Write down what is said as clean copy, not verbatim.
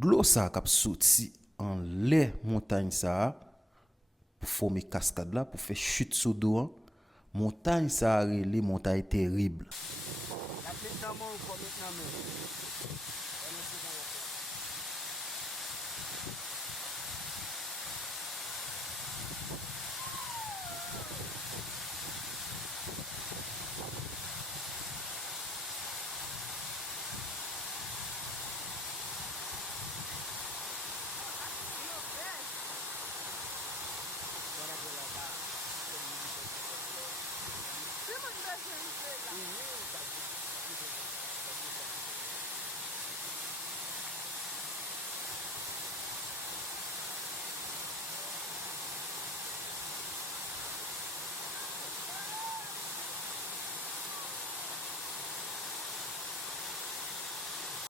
L'eau ça qui sorti en les montagnes ça pour former cascade là pour faire chute sous d'eau. Montagne ça les montagnes terribles. La maintenant, mon, maintenant,